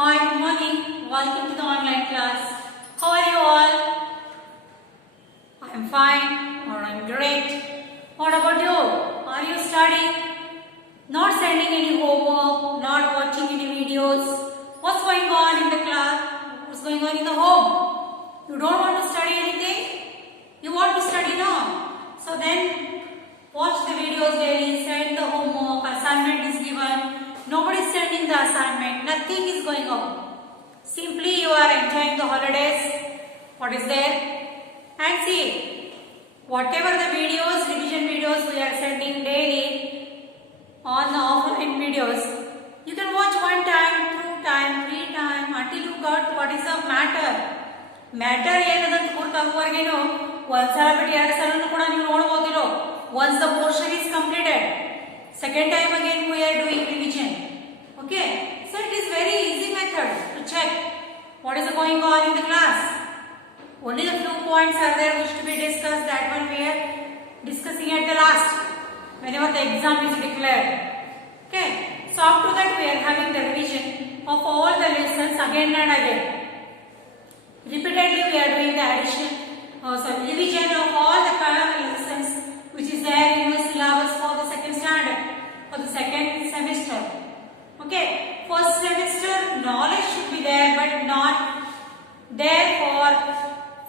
Hi, good morning. Welcome to the online class. How are you all? I am fine or I am great. What about you? Are you studying? Not sending any homework, not watching any videos. What's going on in the class? What's going on in the home? You don't want to study anything? You want to study now. So then watch the videos daily, send the homework, assignment is given. Nobody is sending the assignment, nothing is going on. Simply you are enjoying the holidays. What is there? And see, whatever the videos, revision videos we are sending daily on the offline videos, you can watch one time, two time, three time until you got what is the matter. Matter ಏನಂತ ಗೊತ್ತಾಗುವವರೆಗೇನು ಒಂದ್ಸಲ ಬಿಟ್ಟು ಎರಡು ಸಲ ಕೂಡ ನೀವು ನೋಡಬಹುದಿರೋ. Once the portion is completed, second time again we are doing revision. Okay, so it is very easy method to check what is going on in the class. Only the few points are there which to be discussed. That one we are discussing at the last, whenever the exam is declared. Okay, so after that we are having the revision of all the lessons again and again. Repeatedly we are doing the revision of all the lessons which is there in the syllabus for the second standard, for the second semester. Okay, first semester knowledge should be there but not there for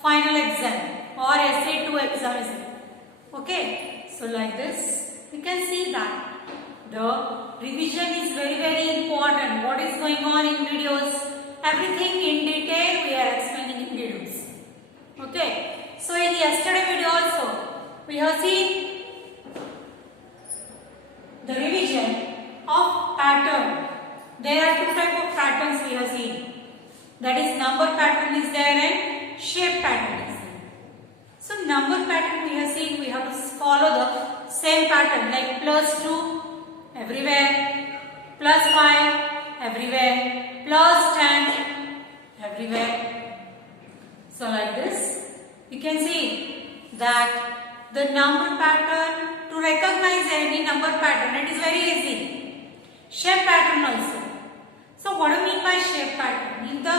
final exam or essay 2 exam. Okay, so like this you can see that the revision is very important. What is going on in videos, everything in detail we are explaining in videos. Okay, so in yesterday video also we have seen the revision of pattern. There are two types of patterns we have seen. That is number pattern is there and shape pattern is there. So number pattern we have seen, we have to follow the same pattern like +2 everywhere, +5 everywhere, +10 everywhere. So like this you can see that the number pattern, to recognize any number pattern, it is very easy. Shape pattern also. So what do you mean by shape pattern? In the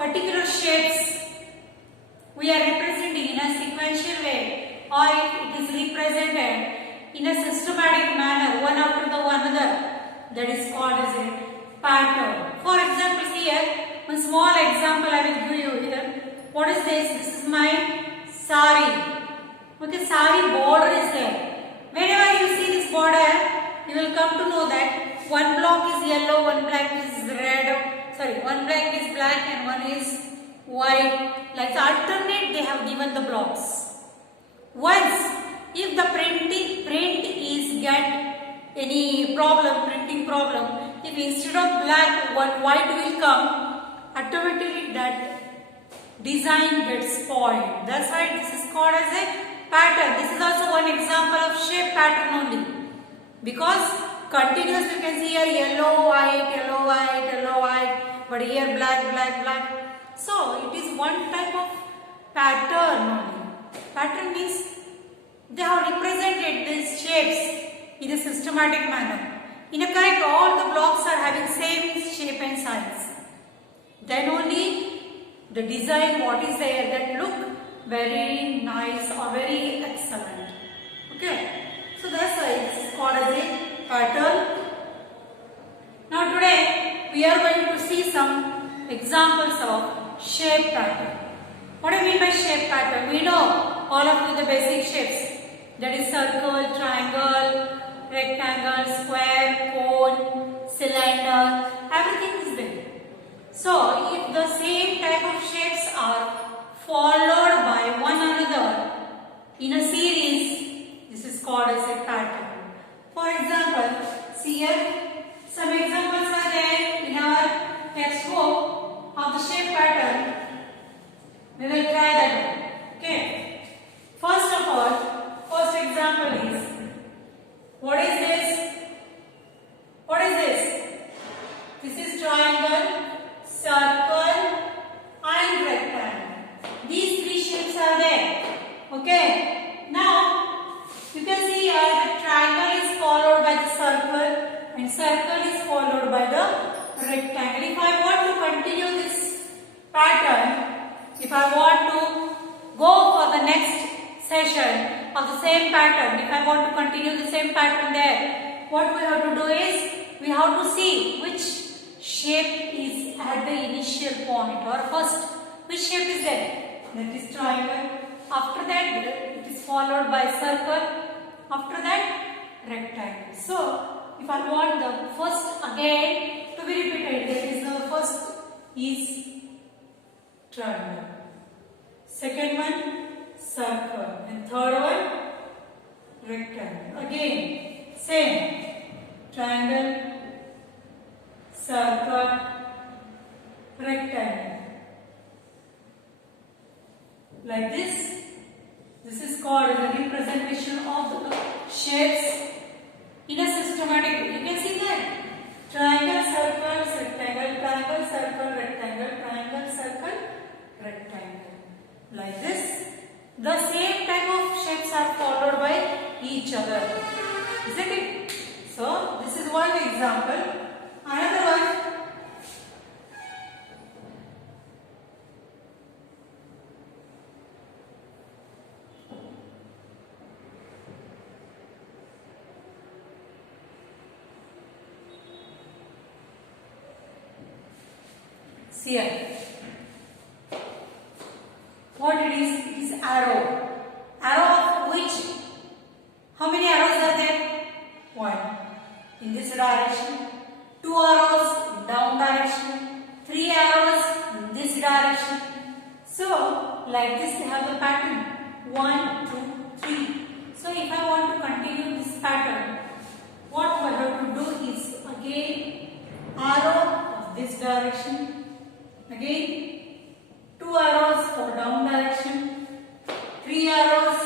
particular shapes we are representing in a sequential way, or it is represented in a systematic manner, one after the another, that is called as a pattern. For example, here one small example I will give you here. What is this? This is my sari. Okay, sari border is there. Whenever you see this border, you will come to know that one block is yellow, one block is red. Sorry, one block is black and one is white. Like the alternate, they have given the blocks. Once, if the print is get any problem, printing problem, if instead of black, one white will come, automatically that design gets spoiled. That's why this is called as a pattern. This is also one example of shape pattern only. Because continuous you can see here yellow, white, yellow, white, yellow, white, but here black, black, black. So it is one type of pattern only. Pattern means they have represented these shapes in a systematic manner. In a correct, all the blocks are having same shape and size. Then only the design what is there that look very nice or very excellent. Okay, so that's why this is called as a pattern. Now today we are going to see some examples of shape pattern. What do I mean by shape pattern? We know all of you the basic shapes, that is circle, triangle, rectangle, square, cone, cylinder, everything is there. So if the same type of shapes are followed by one another in a series, this is called as a pattern. For example, see here some examples are there in our textbook of the shape pattern. We will try that one. Okay. First of all, first example is, what is this? What is this? This is triangle, circle and rectangle. These three shapes are there. Okay. Now you can see here the triangle is followed by the circle and circle is followed by the rectangle. If I want to continue this pattern, if I want to go for the next session of the same pattern, if I want to continue the same pattern there, what we have to do is, we have to see which shape is at the initial point, or first, which shape is there? That is triangle. After that, it is followed by circle. After that, rectangle. So, if I want the first again to be repeated, that is the first is triangle. Second one, circle. And third one, rectangle. Again, same. Triangle, circle, rectangle. Like this. This is called the representation of the shapes in a systematic way. You can see that. Triangle, circle, rectangle, triangle, circle, rectangle, triangle, circle, rectangle. Like this. The same type of shapes are followed by each other. Isn't it? So, this is one example. Another one. See here. What it is? It is arrow. Arrow of which? How many arrows are there? One. In this direction. 2 arrows in down direction. 3 arrows in this direction. So, like this they have the pattern. 1, 2, 3. So, if I want to continue this pattern, what I have to do is again arrow of this direction. Again 2 arrows for down direction. 3 arrows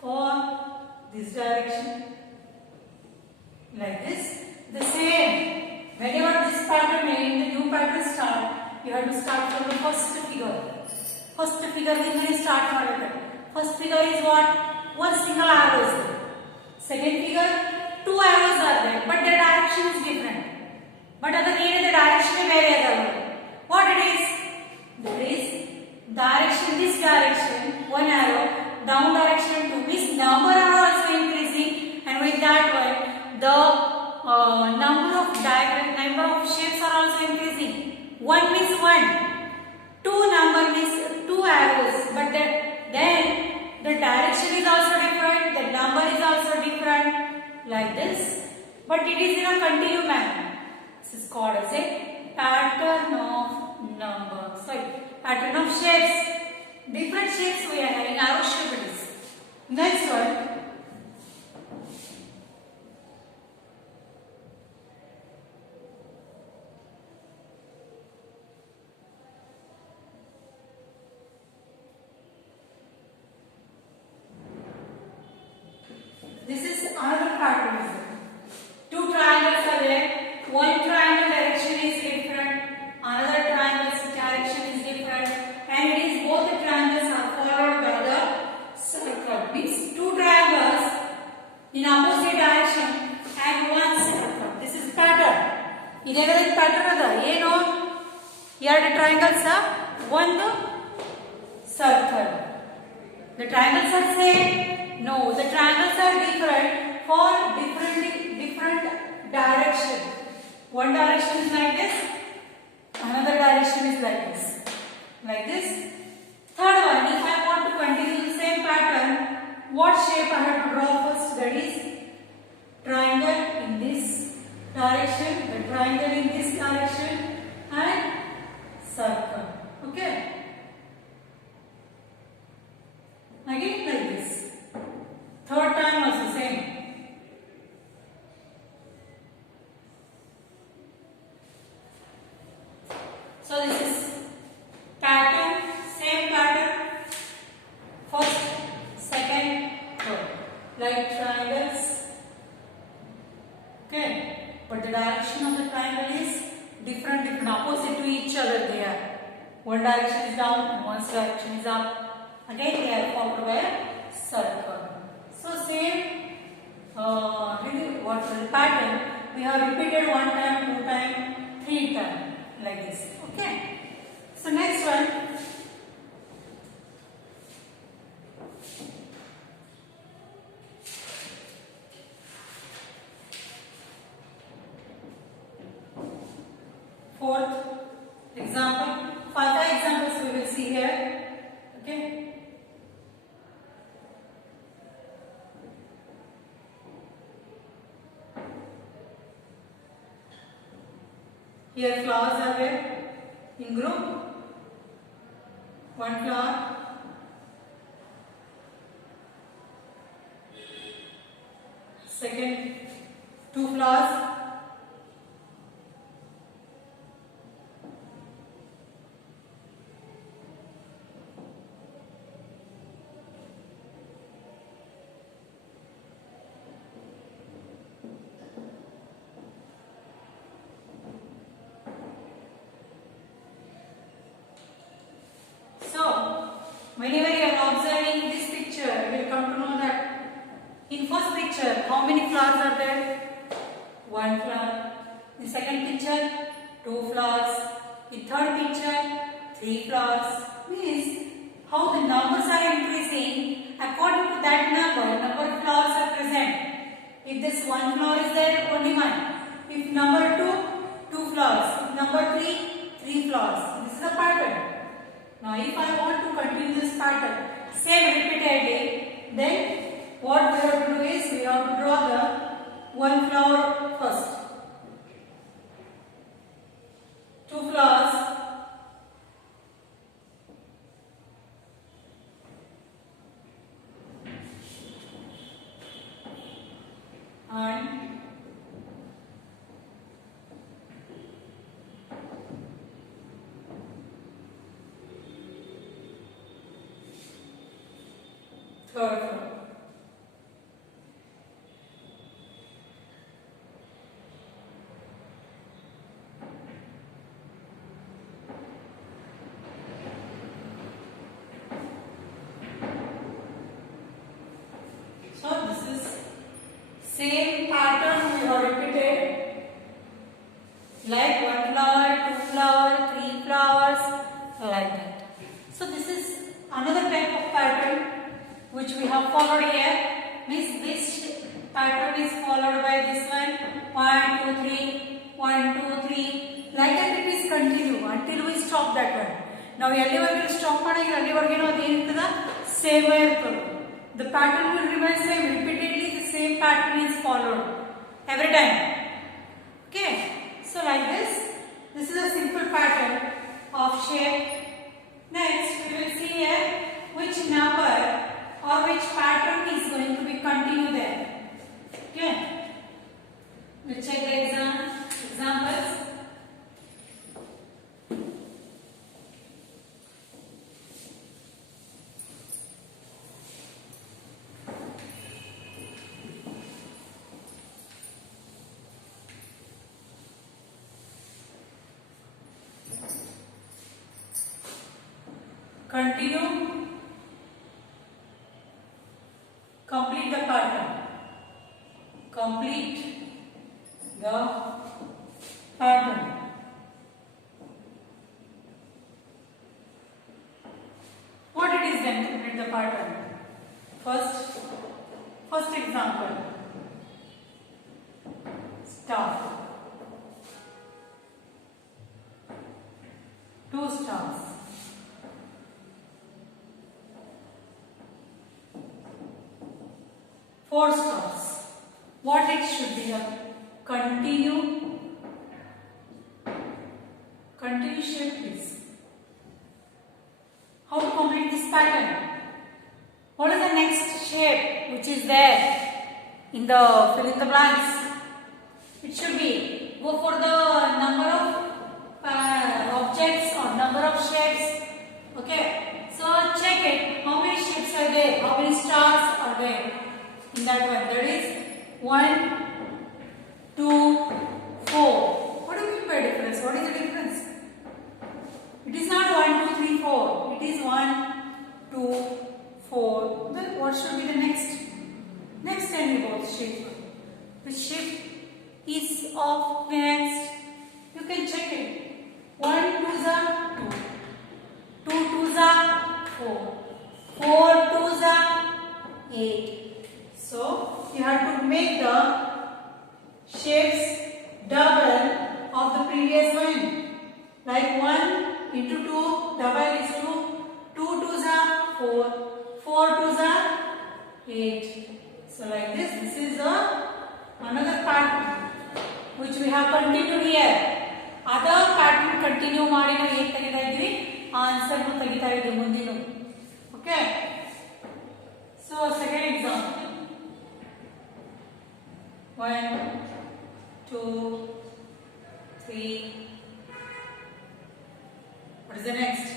for this direction. Like this. The same. Whenever this pattern in the new pattern start, you have to start from the first figure. First figure we start from it. First figure is what? One single arrow is there. Second figure, 2 arrows are there, but their direction is different. But at the end the direction is very. What it is? There is direction, this direction, 1 arrow, down direction 2 means number are also increasing, and with that one the number of shapes are also increasing. 1 means 1, 2 number means 2 arrows, but then the direction is also different, the number is also different, like this, but it is in a continuous manner. This is called as a pattern of number. Pattern of shapes. Different shapes we are having. Arrow shape it is. Next one. This is another pattern. 2 triangles are there. One triangle direction is different. Another triangle's direction is different. And it is both the triangles are followed by the circle. Means 2 triangles in opposite direction and 1 circle. This is pattern. This pattern is here the triangles are 1 circle. The triangles are same? No, the triangles are different for different direction. One direction is like this, another direction is like this. Like this. Third one, if I want to continue the same pattern, what shape I have to draw first? That is triangle in this direction, the triangle in this direction, and circle. Okay. Again like this. Third time also same. So this is pattern, same pattern. First, second, third. Like triangles. Okay. But the direction of the triangle is different, opposite to each other they are. One direction is down and one's direction is up. Again they are followed by a circle. So same the pattern we have repeated 1 time, 2 time, 3 time like this. Okay. here. Okay. Here flowers are there in group. One flower. Second, two flowers. So, whenever you are observing this picture, you will come to know that in first picture, how many flowers are there? One flower. In second picture, two flowers. In third picture, three flowers. Means how the numbers are increasing according to that number of flowers are present. If this one flower is there, only one. If number two flowers. If number three flowers. This is a pattern. Now if I want to continue this pattern, same repeatedly, then what we have to do is we have to draw the one flower first. Two flowers. And third flower. So this is same pattern we have repeated, like one flower, two flower, three flowers, like that. So this is another type of pattern which we have followed here. Means this pattern is followed by this one, 1, 2, 3, 1, 2, 3. Like that it is continue until we stop that one. Now ಎಲ್ಲಿವರೆಗೆ stop ಮಾಡಿದ್ರೆ ಅಲ್ಲಿವರೆಗೆ ಅದು ಏನಿರ್ತದ same ಇರ್ತದೆ. The pattern will remain same. Repeatedly the same pattern is followed every time. Okay. So like this is a simple pattern of shape. Next we will see here which number or which pattern is going to be continued there. Okay. We'll check the examples. Continue. Complete the pattern. Complete the pattern. What it is then to complete the pattern? First example. Star. 2 stars. 4 stars. What it should be? A continue shape is. How to complete this pattern? What is the next shape which is there in the fill in the blanks? It should be go for the number of objects or number of shapes. Okay. So check it. How many shapes are there? How many stars are there? In that one, there is 1, 2, 4. What do you mean by difference? What is the difference? It is not 1, 2, 3, 4. It is 1, 2, 4. Then what should be the next? Next tell me about shape. Which shape is of next? You can check it. 1, 2s are 2. 2, 2s are 4. 4, 2s are 8. So you have to make the shapes double of the previous one. Like 1 into 2, double is 2, 4. 4 2s are 8. So like this, this is another pattern which we have continued here. Other pattern continue ಮಾಡಿ ನಾವು ಏನು ತೆಗಿತಾ ಇದ್ವಿ answer ನ ತೆಗಿತಾ ಇದ್ವಿ ಮುಂದಿನ. Okay, so second example 1 2 3. What is the next?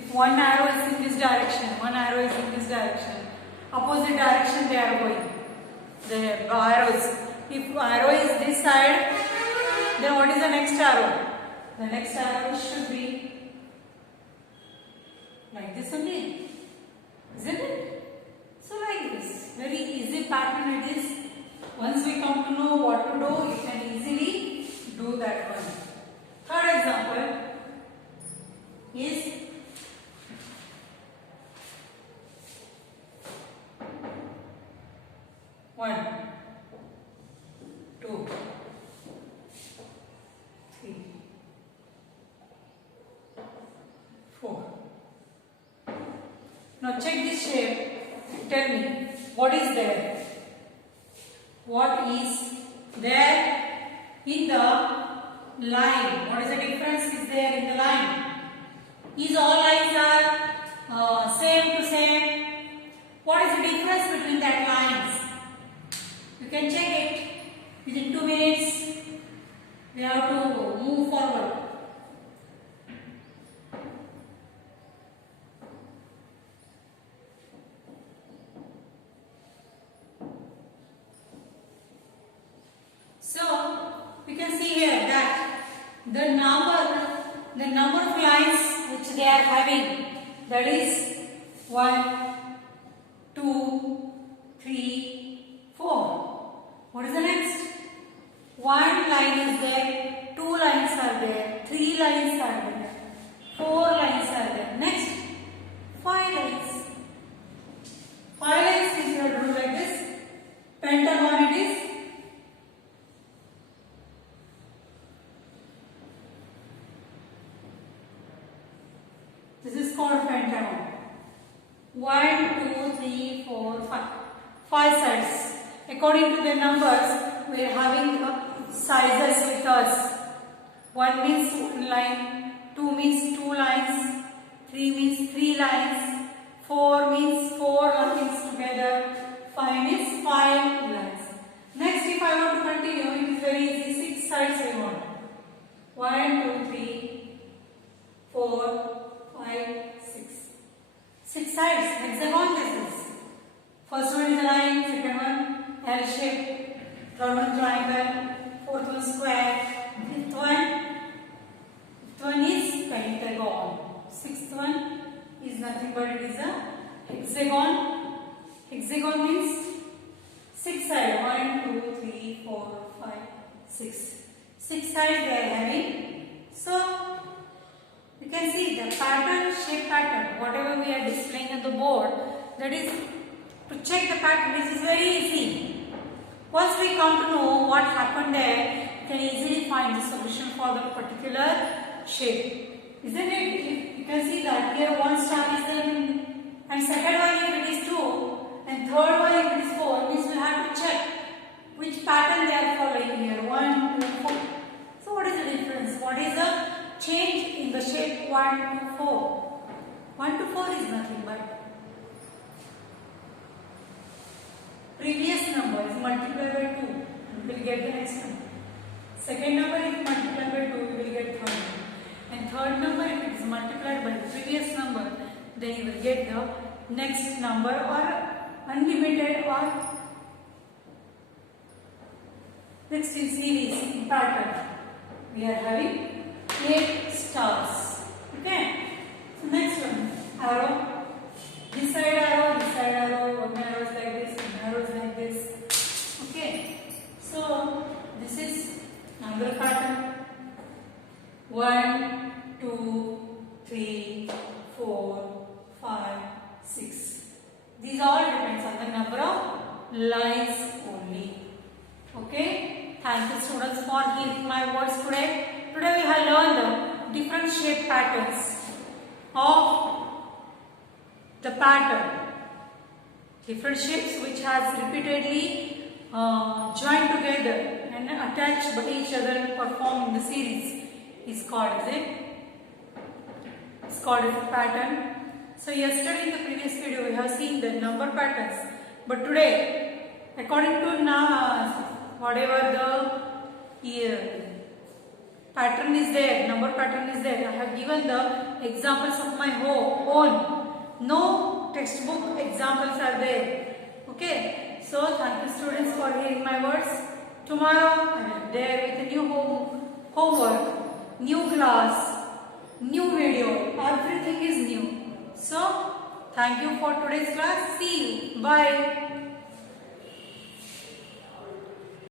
If one arrow is in this direction, one arrow is in this direction, opposite direction they are going. The arrows. If arrow is this side, then what is the next arrow? The next arrow should be like this only, isn't it? So like this, very easy pattern it is. Once we come to know what to do, you can easily do that one. Third example is 1 2 3 4. Now check this shape. Tell me, what is there? What is there in the line? What is the difference is there in the line? Is all lines are same to same? What is the difference between that lines? You can check it within 2 minutes. We have to move forward. So we can see here that the number of lines which they are having, that is 1 2 3 4. What is the next? One line is there, 2 lines are there, 3 lines are there, 4 lines are there. Next, 5 lines. 5 lines is you have to do like this. Pentagon it is. This is called pentagon. 1 2 3 4 5. 5 sides. According to the numbers, we are having sizes with us. 1 means 1 line, 2 means 2 lines, 3 means 3 lines, 4 means 4 lines together, 5 means 5 lines. Next, if I want to continue, it is very easy. 6 sides I want. 1 2 3 4 5 6. 6 sides. Hexagon this is. First one is a line, second one L shape, third one triangle, fourth one square, fifth one is pentagon, sixth one is nothing but it is a hexagon. Hexagon means 6 sides, 1 2 3 4 5 6. 6 sides they are having. So you can see the pattern, shape pattern, whatever we are displaying on the board, that is to check the pattern. This is very easy. Once we come to know what happened there, you can easily find the solution for the particular shape. Isn't it? You can see that here one star is there and second one if it is 2 and third one if it is 4, means we have to check which pattern they are following here. 1 2 4. So what is the difference? What is the change in the shape 1 to 4? 1 to 4 is nothing but previous number is multiplied by 2, you will get the next one. Second number is multiplied by 2, you will get third number. And third number, if it is multiplied by the previous number, then you will get the next number or unlimited or next in series in pattern. We are having 8 stars. Okay. So next one, arrow. This side arrow, one arrow is like this, one arrow is like this. Okay. So this is number pattern. 1 2 3 4 5 6. These all depends on the number of lines only. Okay. Thank you students for hearing my words today. Today we have learned the different shape patterns of the pattern. Different shapes which has repeatedly joined together and attached by each other and performed in the series is called as a pattern. So yesterday in the previous video we have seen the number patterns, but today according to whatever the pattern is there, number pattern is there, I have given the examples of my own. No textbook examples are there. Okay, so thank you students for hearing my words. Tomorrow I will be there with a new homework, new class, new video, everything is new. So thank you for today's class. See you. Bye.